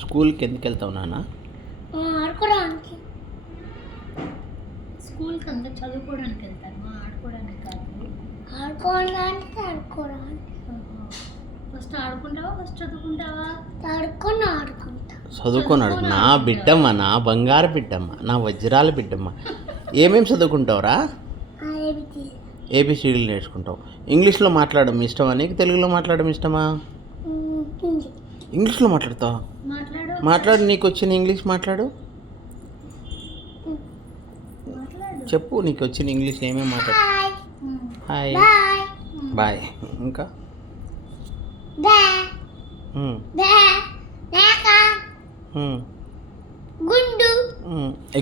స్కూల్కి ఎందుకు వెళ్తావు నాన్న? ఆడుకోవడానికి. స్కూల్కి అంతా చదువుకోవడానికి వెళ్తాను, ఆడుకోవడానికి కాదు. ఆడుకోవడానికి. ఫస్ట్ ఆడుకుంటావా, ఫస్ట్ చదువుకుంటావా? ఆడుకుంటా. చదువుకున్నాడు నా బిడ్డమ్మ, నా బంగారు బిడ్డమ్మ, నా వజ్రాల బిడ్డమ్మ. ఏమేమి చదువుకుంటావురా? ఏబిసిడీలు నేర్చుకుంటావు. ఇంగ్లీష్లో మాట్లాడడం ఇష్టమా నీకు? తెలుగులో మాట్లాడడం ఇష్టమా? ఇంగ్లీష్లో మాట్లాడతావా? మాట్లాడు, నీకు వచ్చిన ఇంగ్లీష్ మాట్లాడు. చెప్పు, నీకు వచ్చిన ఇంగ్లీష్ ఏమేమి మాట్లాడు. Hi, bye. ఇంకా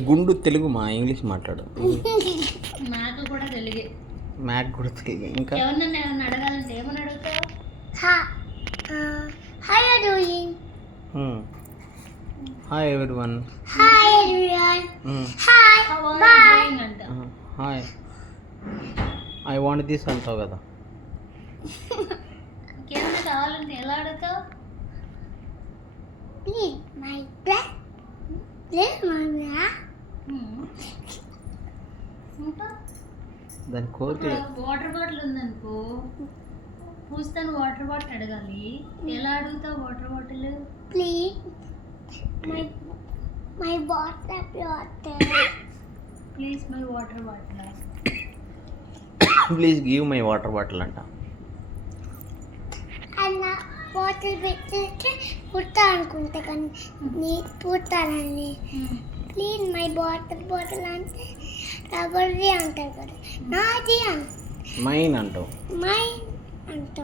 గుండు తెలుగు, మా ఇంగ్లీష్ మాట్లాడు. నాకు కూడా తెలుగే. మ్యాక్ కూడా తెలుగు. ఇంకా ఎవరినన్నా అడగాలంటే ఏమని అడుగుతావు? How are you doing? Hi everyone. Hi everyone. Hi. How are you doing అంట. హాయ్, ఐ వాంట్ దిస్ అంటావు కదా. ఇంకేమైనా కావాలంటే ఎలా అడుగుతావు? Please my breath. Please mama. ఇంకా దాని కోరికలు. వాటర్ బాటిల్ ఉందనుకో, పూస్తాను వాటర్ బాటిల్ అడగాలి. ఎలా అడుగుతావు water bottle? Please my water. Please my water bottle. Please give my water bottle అంట. అన్న బాటిల్ పెట్టి పుడతా అనుకుంటా కానీ నీ పుడతానని. ప్లీజ్ మై బాటిల్ అంటే రబ్బర్ది అంటారు కదా, నాది అంట. మైన్ అంటావు. మై అంట.